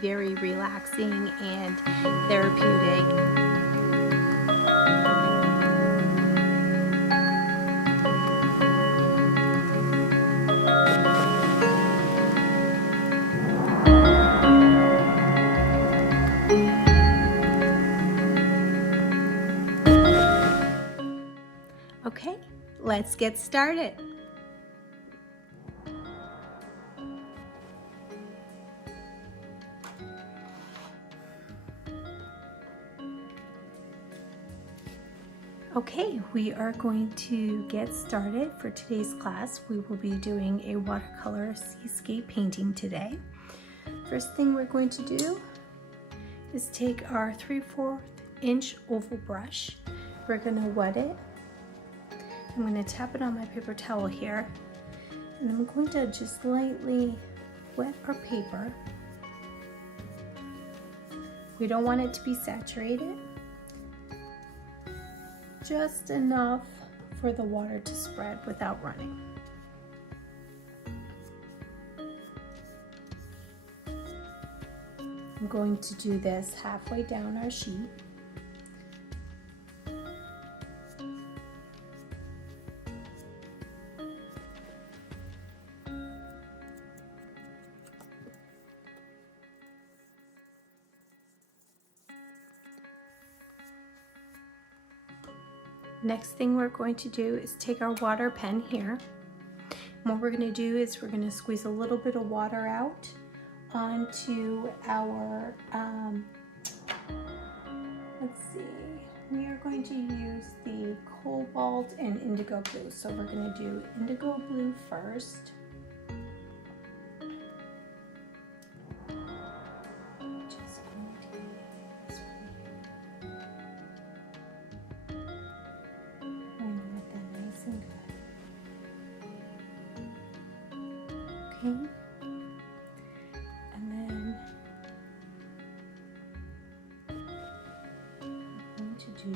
Very relaxing and therapeutic. Okay, let's get started. Okay, we are going to get started. For today's class, we will be doing a watercolor seascape painting today. First thing we're going to do is take our 3/4 inch oval brush. We're going to wet it. I'm going to tap it on my paper towel here, and I'm going to just lightly wet our paper. We don't want it to be saturated, just enough for the water to spread without running. I'm going to do this halfway down our sheet. Next thing we're going to do is take our water pen here. And what we're going to do is we're going to squeeze a little bit of water out onto our, let's see, we are going to use the cobalt and indigo blue. So we're going to do indigo blue first. Okay, and then I'm going to do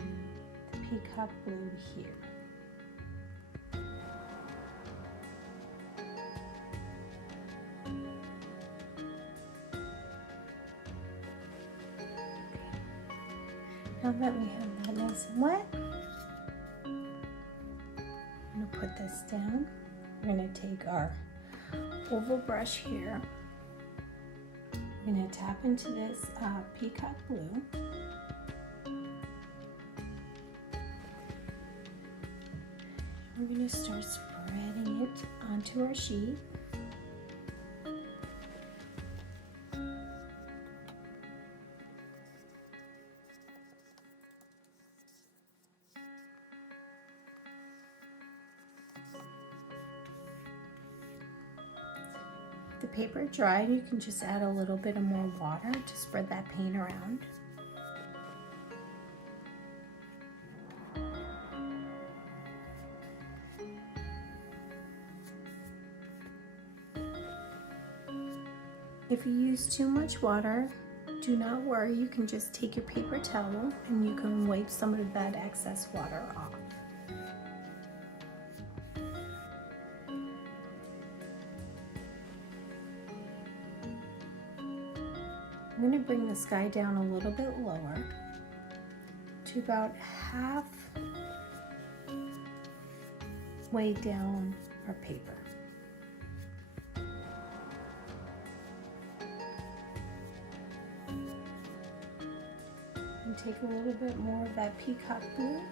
the peacock blue here. Now that we have that nice and wet, I'm going to put this down. We're going to take our oval brush here. I'm going to tap into this peacock blue. We're going to start spreading it onto our sheet. The paper dried, you can just add a little bit of more water to spread that paint around. If you use too much water, do not worry, you can just take your paper towel and you can wipe some of that excess water off. I'm going to bring the sky down a little bit lower to about halfway down our paper. And take a little bit more of that peacock blue.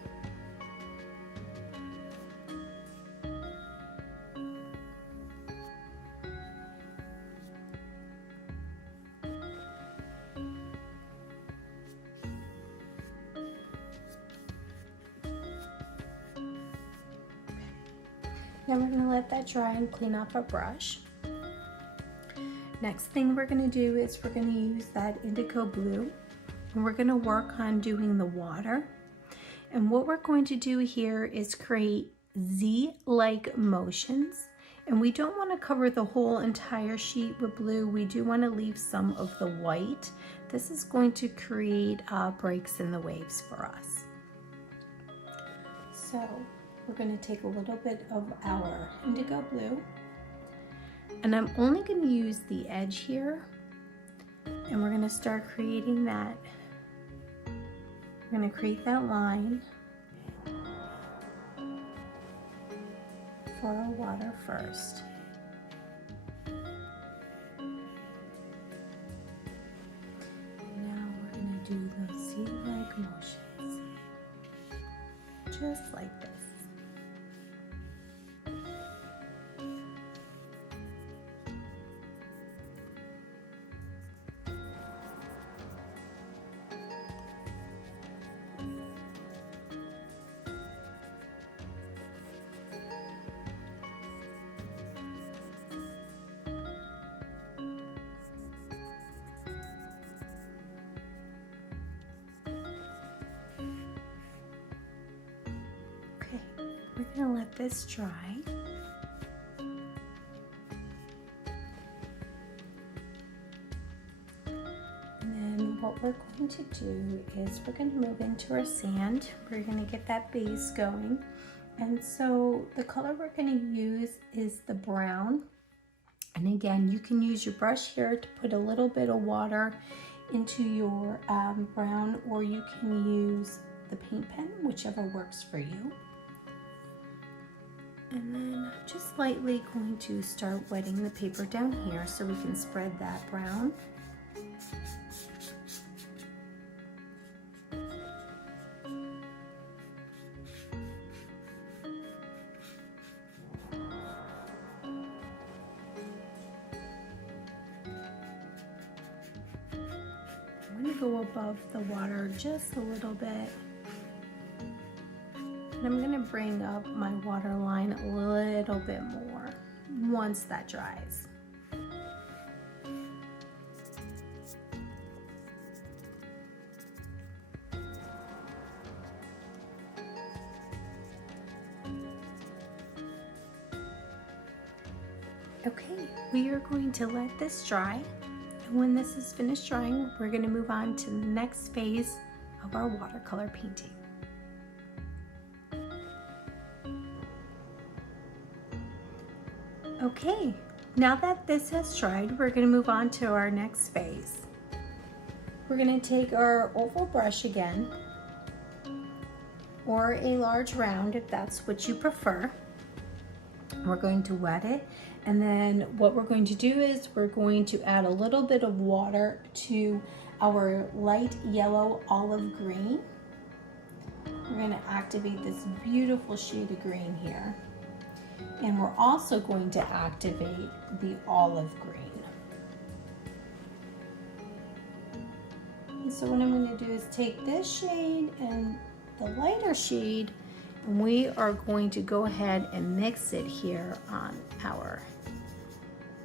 Now we're going to let that dry and clean off our brush. Next thing we're going to do is we're going to use that indigo blue, and we're going to work on doing the water. And what we're going to do here is create Z-like motions. And we don't want to cover the whole entire sheet with blue. We do want to leave some of the white. This is going to create breaks in the waves for us. So we're going to take a little bit of our indigo blue, and I'm only going to use the edge here And we're gonna start creating that. We're gonna create that line for our water first. Do those sea-like motions, just like this. Okay, we're gonna let this dry. And then what we're going to do is we're gonna move into our sand. We're gonna get that base going. And so the color we're gonna use is the brown. And again, you can use your brush here to put a little bit of water into your brown, or you can use the paint pen, whichever works for you. And then I'm just lightly going to start wetting the paper down here so we can spread that brown. I'm going to go above the water just a little bit. And I'm going to bring up my water line a little bit more once that dries. Okay, we are going to let this dry. And when this is finished drying, we're going to move on to the next phase of our watercolor painting. Okay, now that this has dried, we're going to move on to our next phase. We're going to take our oval brush again, or a large round if that's what you prefer. We're going to wet it, and then what we're going to do is we're going to add a little bit of water to our light yellow olive green. We're going to activate this beautiful shade of green here. And we're also going to activate the olive green. And so what I'm going to do is take this shade and the lighter shade, and we are going to go ahead and mix it here on our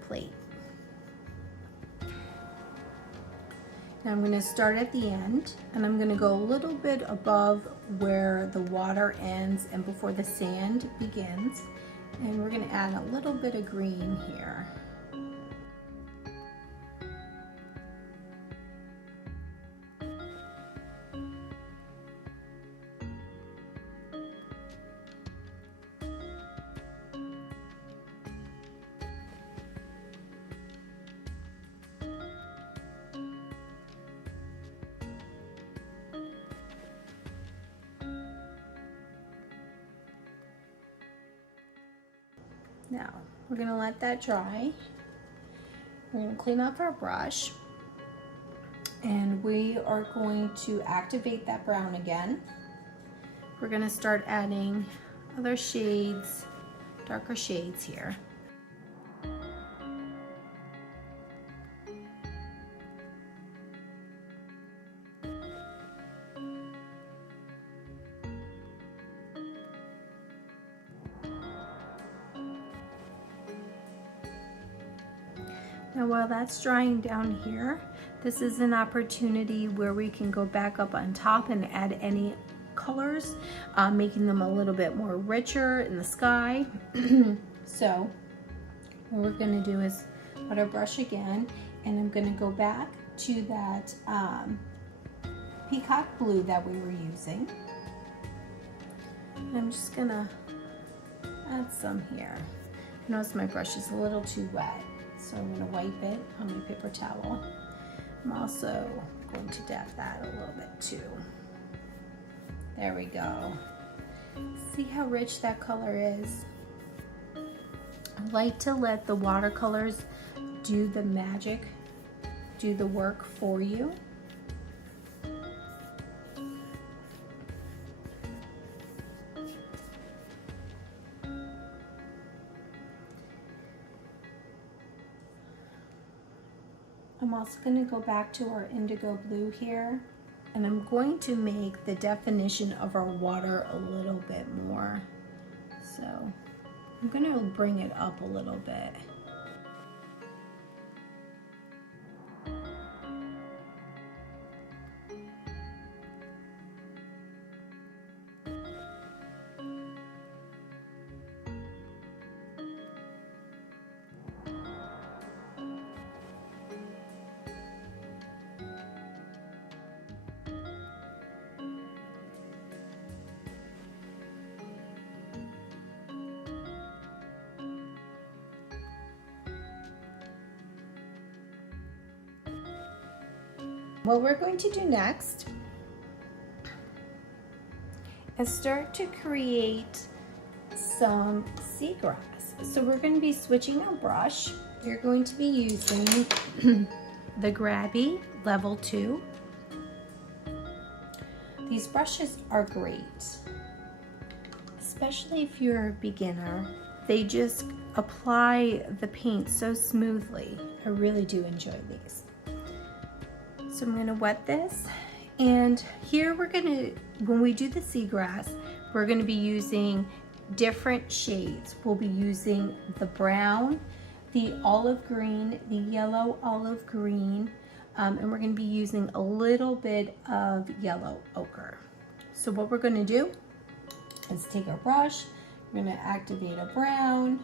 plate. Now I'm going to start at the end, and I'm going to go a little bit above where the water ends and before the sand begins. And we're going to add a little bit of green here. Now, we're going to let that dry. We're going to clean off our brush, and we are going to activate that brown again. We're going to start adding other shades, darker shades here. Now while that's drying down here, this is an opportunity where we can go back up on top and add any colors, making them a little bit more richer in the sky. So what we're going to do is put our brush again, and I'm going to go back to that peacock blue that we were using. And I'm just going to add some here. Notice my brush is a little too wet, so I'm going to wipe it on my paper towel. I'm also going to dab that a little bit too. There we go. See how rich that color is? I like to let the watercolors do the magic, do the work for you. I'm also going to go back to our indigo blue here, and I'm going to make the definition of our water a little bit more. So I'm going to bring it up a little bit. What we're going to do next is start to create some seagrass. So we're going to be switching our brush. You're going to be using the Grabby Level 2. These brushes are great, especially if you're a beginner. They just apply the paint so smoothly. I really do enjoy these. So I'm going to wet this, and here we're going to, when we do the seagrass, we're going to be using different shades. We'll be using the brown, the olive green, the yellow olive green, and we're going to be using a little bit of yellow ochre. So what we're going to do is take our brush, we're going to activate a brown,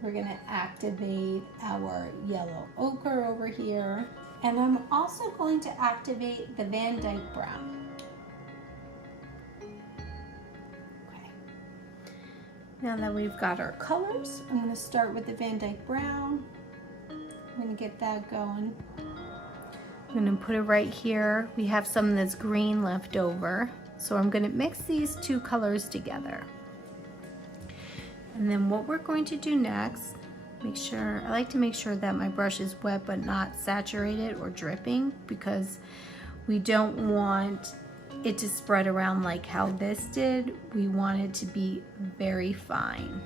we're going to activate our yellow ochre over here, and I'm also going to activate the Van Dyke brown. Okay. Now that we've got our colors, I'm going to start with the Van Dyke brown. I'm going to get that going. I'm going to put it right here. We have some that's green left over, so I'm going to mix these two colors together. And then what we're going to do next, I like to make sure that my brush is wet but not saturated or dripping, because we don't want it to spread around like how this did. We want it to be very fine.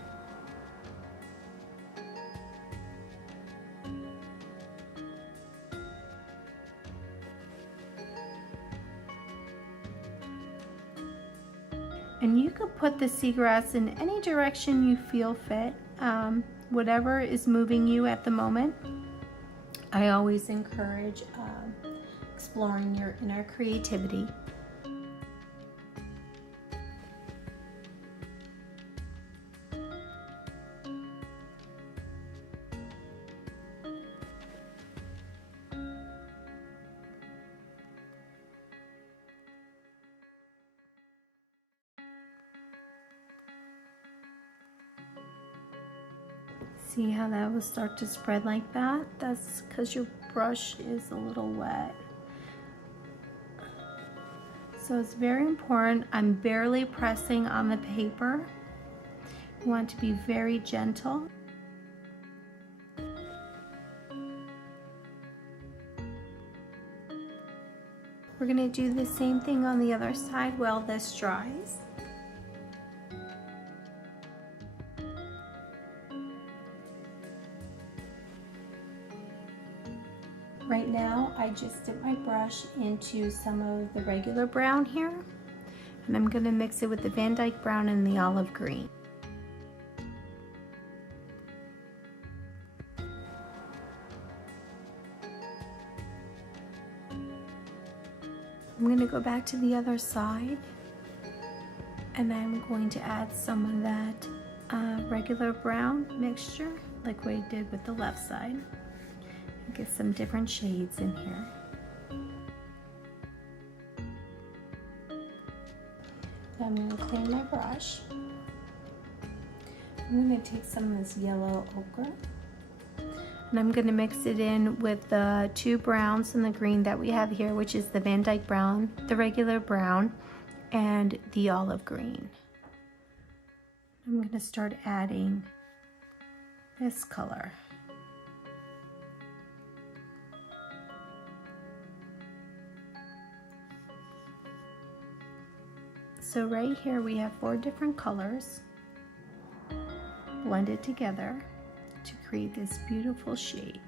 And you could put the seagrass in any direction you feel fit. Whatever is moving you at the moment. I always encourage exploring your inner creativity. See how that will start to spread like that? That's because your brush is a little wet. So it's very important. I'm barely pressing on the paper. You want to be very gentle. We're going to do the same thing on the other side while this dries. Right now, I just dip my brush into some of the regular brown here, and I'm going to mix it with the Van Dyke brown and the olive green. I'm going to go back to the other side, and I'm going to add some of that regular brown mixture, like what I did with the left side. Get some different shades in here. Then I'm going to clean my brush. I'm going to take some of this yellow ochre. And I'm going to mix it in with the two browns and the green that we have here, which is the Van Dyke brown, the regular brown, and the olive green. I'm going to start adding this color. So right here we have 4 different colors blended together to create this beautiful shade.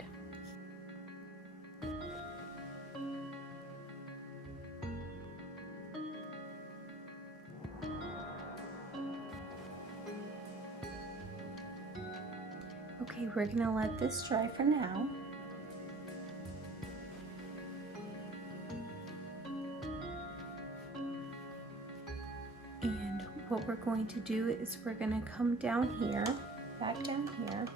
Okay, we're gonna let this dry for now. And what we're going to do is we're gonna come down here, back down here.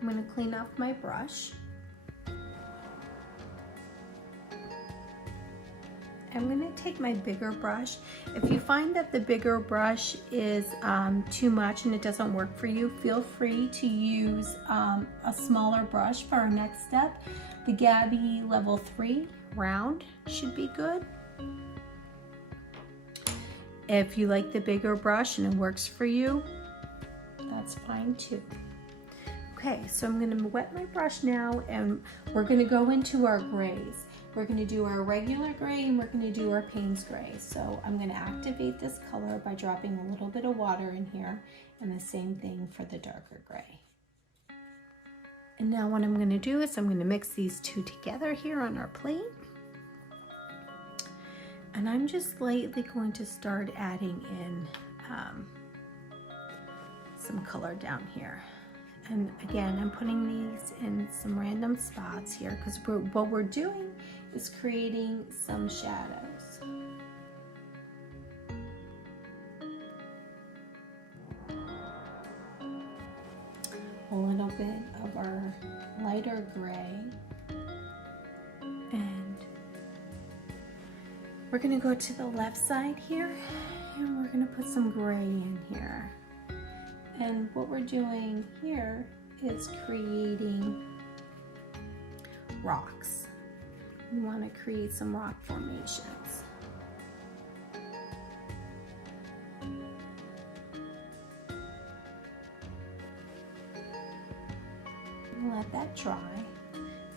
I'm gonna clean off my brush. I'm going to take my bigger brush. If you find that the bigger brush is too much and it doesn't work for you, feel free to use a smaller brush for our next step. The Gabby level 3 round should be good. If you like the bigger brush and it works for you, that's fine too. Okay, so I'm going to wet my brush now and we're going to go into our grays. We're going to do our regular gray and we're going to do our Payne's gray. So I'm going to activate this color by dropping a little bit of water in here, and the same thing for the darker gray. And now what I'm going to do is I'm going to mix these two together here on our plate. And I'm just lightly going to start adding in some color down here. And again, I'm putting these in some random spots here because what we're doing is creating some shadows. A little bit of our lighter gray. And we're going to go to the left side here and we're going to put some gray in here. And what we're doing here is creating rocks. We want to create some rock formations. Let that dry.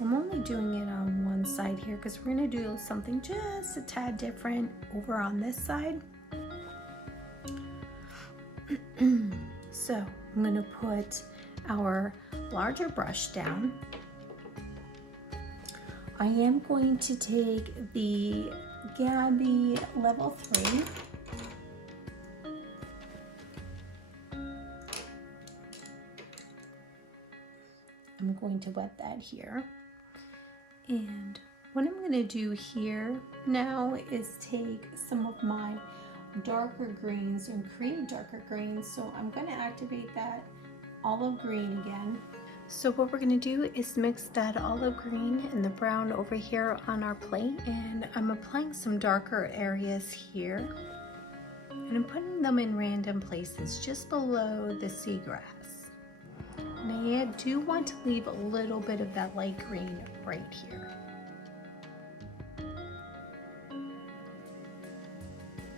I'm only doing it on one side here because we're going to do something just a tad different over on this side. So I'm going to put our larger brush down. I am going to take the Gabby level 3. I'm going to wet that here. And what I'm going to do here now is take some of my darker greens and create darker greens. So I'm going to activate that olive green again. So what we're going to do is mix that olive green and the brown over here on our plate, and I'm applying some darker areas here and I'm putting them in random places just below the seagrass. And I do want to leave a little bit of that light green right here.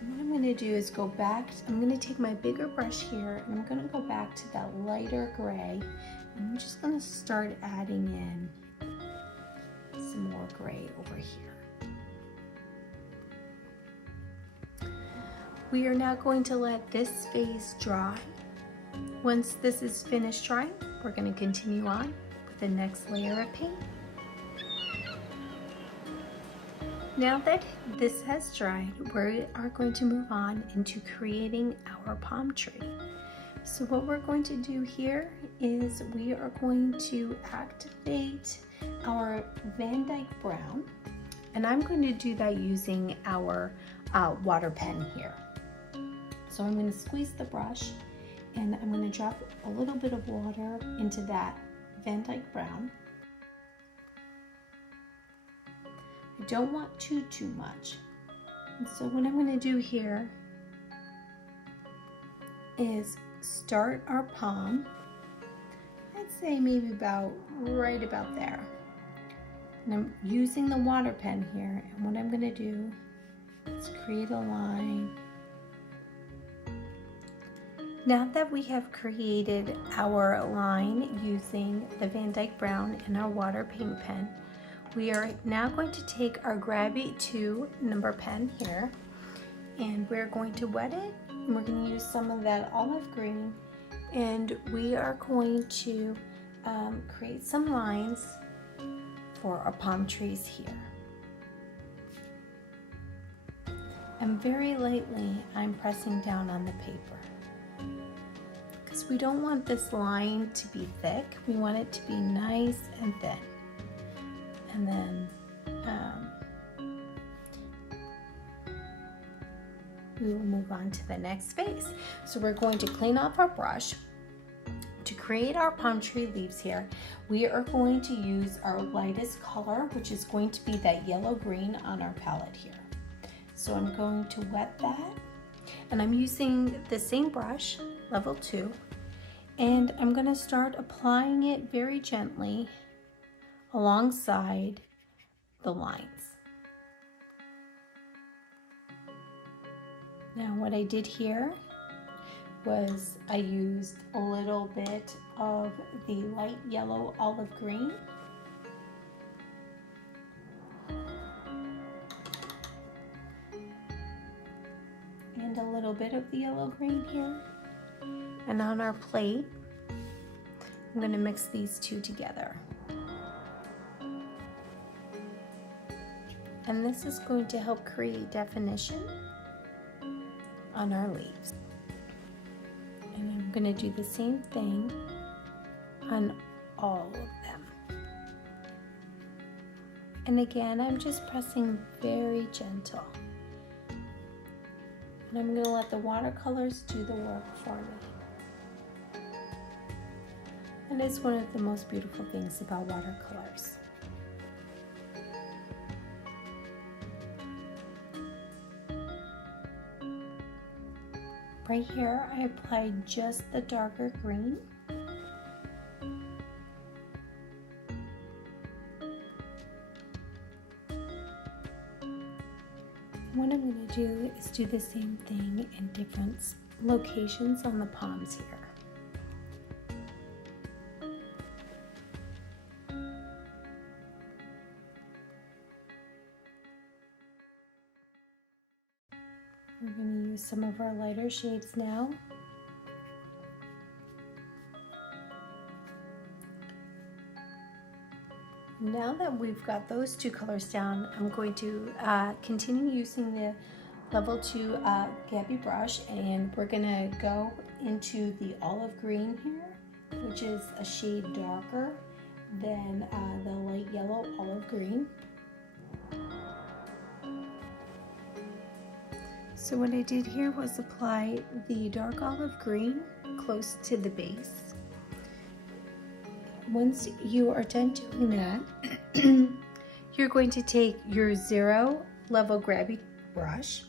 What I'm going to do is go back, I'm going to take my bigger brush here and I'm going to go back to that lighter gray, and I'm just going to start adding in some more gray over here. We are now going to let this phase dry. Once this is finished drying, we're going to continue on with the next layer of paint. Now that this has dried, we are going to move on into creating our palm tree. So what we're going to do here is we are going to activate our Van Dyke brown, and I'm going to do that using our water pen here. So I'm going to squeeze the brush and I'm going to drop a little bit of water into that Van Dyke brown. I don't want too much. And so what I'm going to do here is start our palm. I'd would say maybe about right about there. And I'm using the water pen here, and what I'm going to do is create a line. Now that we have created our line using the Van Dyke Brown and our water paint pen, we are now going to take our Grabby 2 number pen here, and we're going to wet it, and we're going to use some of that olive green, and we are going to create some lines for our palm trees here. And very lightly I'm pressing down on the paper, because we don't want this line to be thick, we want it to be nice and thin. And then we will move on to the next phase. So we're going to clean off our brush. To create our palm tree leaves here, we are going to use our lightest color, which is going to be that yellow green on our palette here. So I'm going to wet that, and I'm using the same brush, level 2, and I'm going to start applying it very gently alongside the lines. Now what I did here was I used a little bit of the light yellow olive green, and a little bit of the yellow green here. And on our plate, I'm going to mix these two together. And this is going to help create definition on our leaves. And I'm going to do the same thing on all of them. And again, I'm just pressing very gentle. And I'm going to let the watercolors do the work for me. And it's one of the most beautiful things about watercolors. Right here, I applied just the darker green. What I'm going to do is do the same thing in different locations on the palms here. We're going to use some of our lighter shades now. Now that we've got those two colors down, I'm going to continue using the level 2 Grabby brush, and we're going to go into the olive green here, which is a shade darker than the light yellow olive green. So what I did here was apply the dark olive green close to the base. Once you are done doing that, you're going to take your 0 level Grabby brush,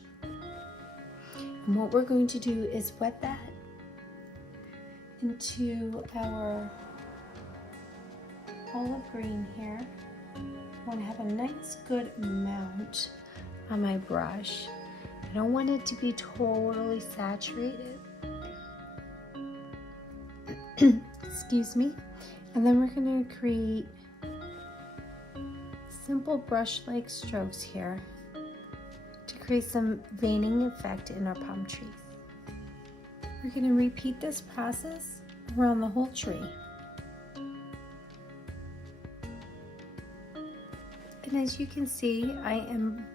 and what we're going to do is wet that into our olive green here. I want to have a nice good amount on my brush. I don't want it to be totally saturated. Excuse me. And then we're going to create simple brush-like strokes here to create some veining effect in our palm trees. We're going to repeat this process around the whole tree. And as you can see, I am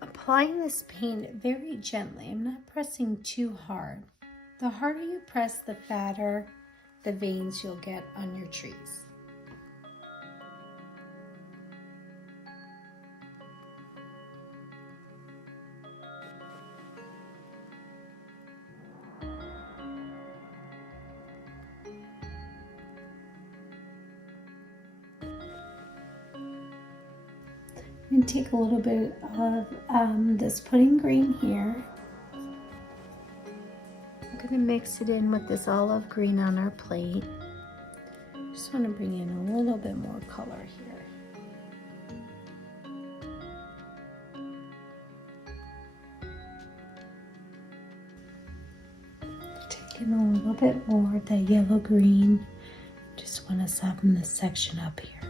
applying this paint very gently. I'm not pressing too hard. The harder you press, the fatter the veins you'll get on your trees. I'm going to take a little bit of this pudding green here. I'm going to mix it in with this olive green on our plate. just want to bring in a little bit more color here. Taking a little bit more of that yellow green. Just want to soften this section up here.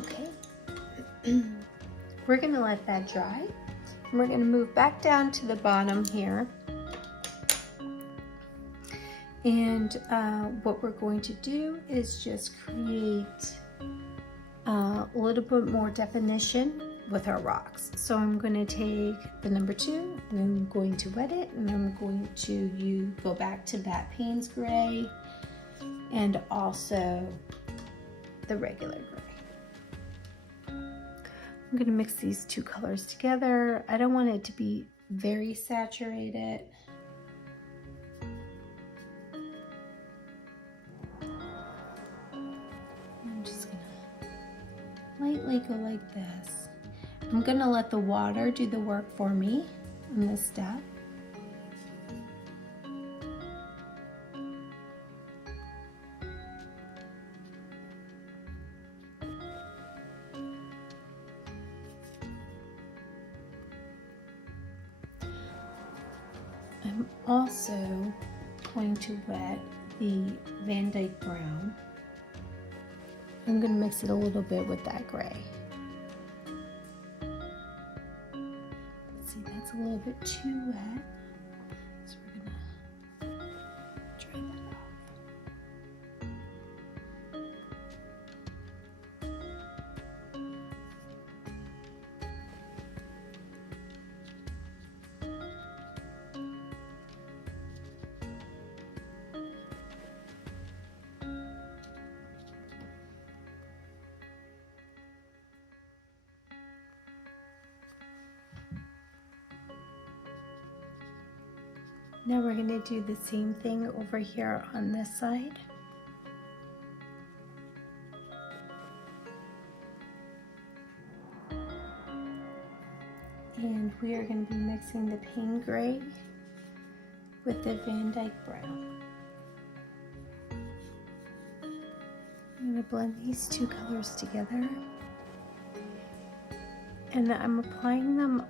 Okay, we're going to let that dry. And we're going to move back down to the bottom here. And what we're going to do is just create a little bit more definition with our rocks. So I'm going to take the number 2 and I'm going to wet it, and I'm going to go back to that Payne's gray and also the regular gray. I'm going to mix these 2 colors together. I don't want it to be very saturated. I'm just going to lightly go like this. I'm going to let the water do the work for me in this step. I'm also going to wet the Van Dyke brown. I'm going to mix it a little bit with that gray. See, that's a little bit too wet, so we're going to dry that off. Now we're going to do the same thing over here on this side. And we are going to be mixing the Payne gray with the Van Dyke brown. I'm going to blend these 2 colors together. And I'm applying them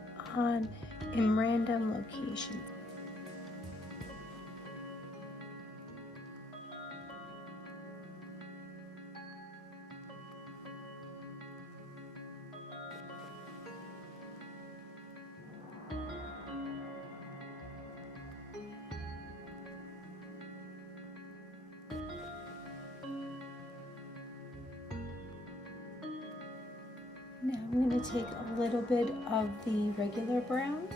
in random locations. Now I'm going to take a little bit of the regular brown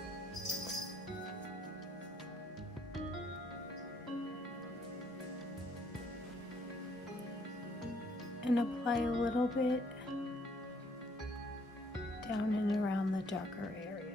and apply a little bit down and around the darker areas.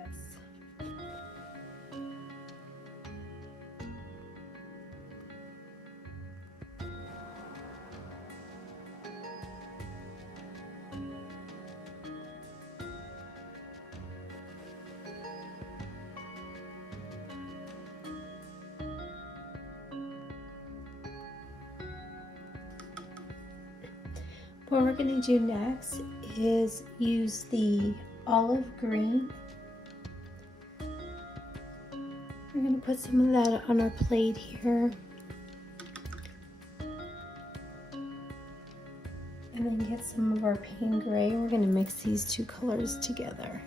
What we're going to do next is use the olive green. We're going to put some of that on our plate here. And then get some of our Payne gray. We're going to mix these 2 colors together.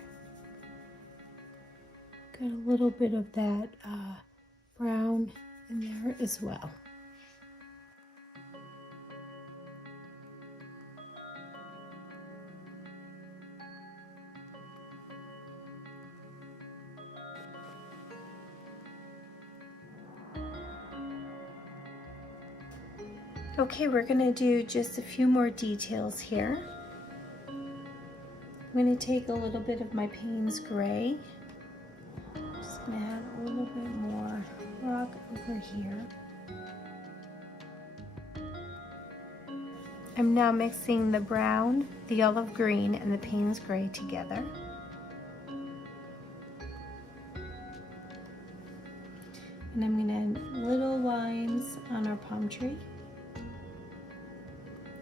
Got a little bit of that brown in there as well. Okay, we're going to do just a few more details here. I'm going to take a little bit of my Payne's gray. I'm just going to add a little bit more rock over here. I'm now mixing the brown, the olive green, and the Payne's gray together. And And I'm going to little lines on our palm tree.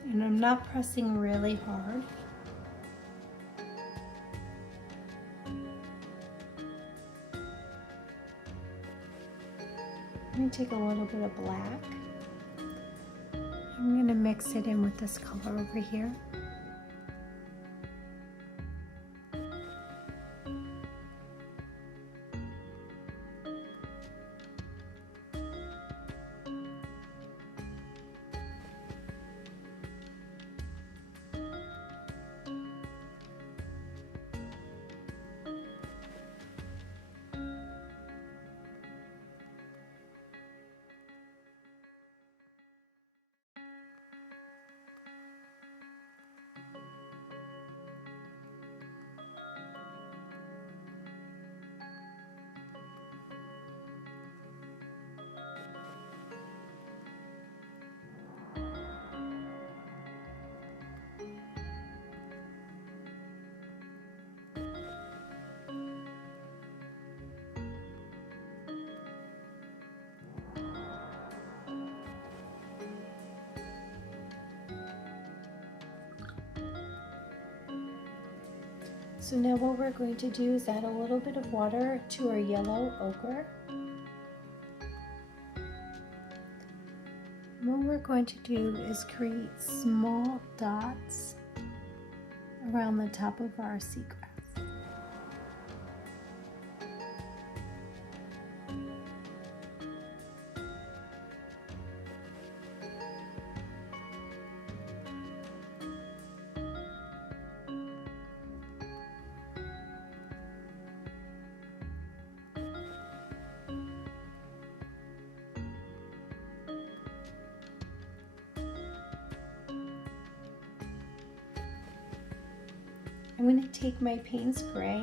And I'm not pressing really hard. I'm going to take a little bit of black. I'm going to mix it in with this color over here. So now what we're going to do is add a little bit of water to our yellow ochre. And what we're going to do is create small dots around the top of our seagrass. I'm going to take my paint spray,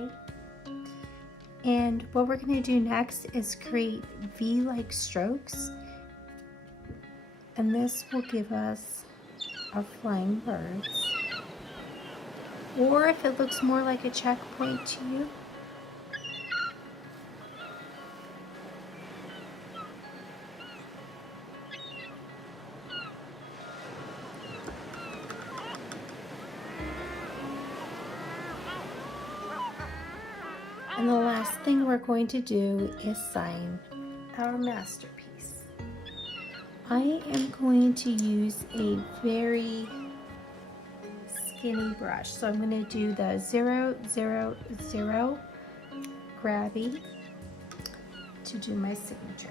and what we're going to do next is create V-like strokes, and this will give us our flying birds. Or if it looks more like a checkpoint to you, and the last thing we're going to do is sign our masterpiece. I am going to use a very skinny brush. So I'm going to do the 000 grabby to do my signature.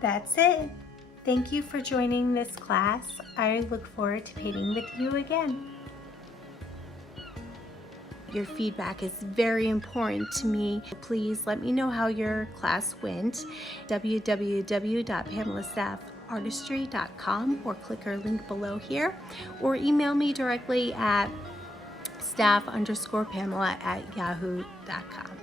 That's it. Thank you for joining this class. I look forward to painting with you again. Your feedback is very important to me. Please let me know how your class went. www.pamelastaffartistry.com, or click our link below here, or email me directly at staff_Pamela@yahoo.com.